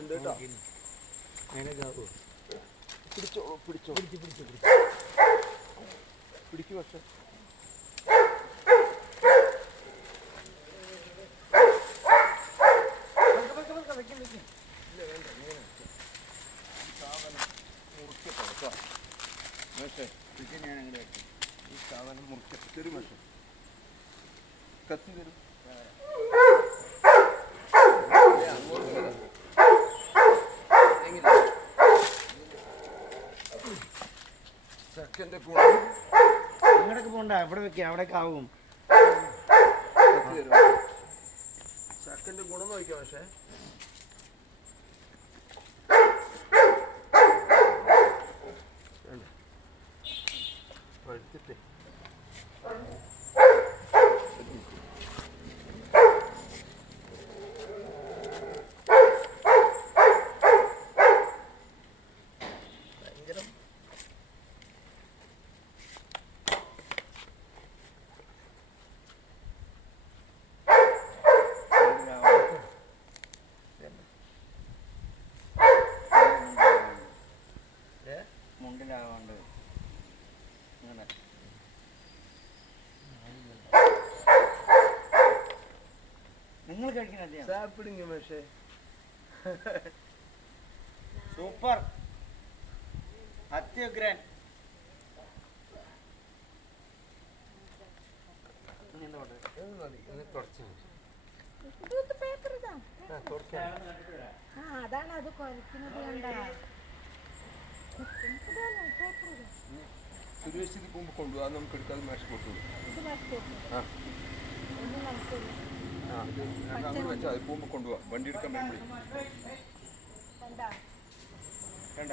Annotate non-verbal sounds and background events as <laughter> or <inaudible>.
അതിനൊക്കെ പിടിച്ചോ പിടിച്ചോ പിടിച്ച് പിടിച്ച്. പിടിച്ച് പിടിക്കു പക്ഷെ. ഈ സാധനം മുറിച്ച് തരും മേശേ കത്തി തരും. ചക്കന്റെ കൂടെ അങ്ങോട്ടേക്ക് പോണ്ട ഇവിടെ വെക്കുക അവിടേക്ക് ആവും. കത്തി ഗുണം നോക്കിയാ പക്ഷേ. പഴുത്തിട്ടേ നിങ്ങൾ കഴിക്കണ അദ്ദേഹം സാപ്പിടിങ് പക്ഷേ <laughs> സൂപ്പർ. അത്യുഗ്രൻ. അതാണ് അത് കുറയ്ക്കുന്നത് കണ്ട? പേപ്പർ ഇതാ പോകുമ്പോൾ കൊണ്ടുപോകാം നമുക്ക് എടുക്കാതെ മാഷ് കൊടുത്തു ആ. അങ്ങോട്ട് വെച്ചാൽ അത് പോകുമ്പോൾ കൊണ്ടുപോവാം വണ്ടി എടുക്കാൻ വേണ്ടി വേണ്ട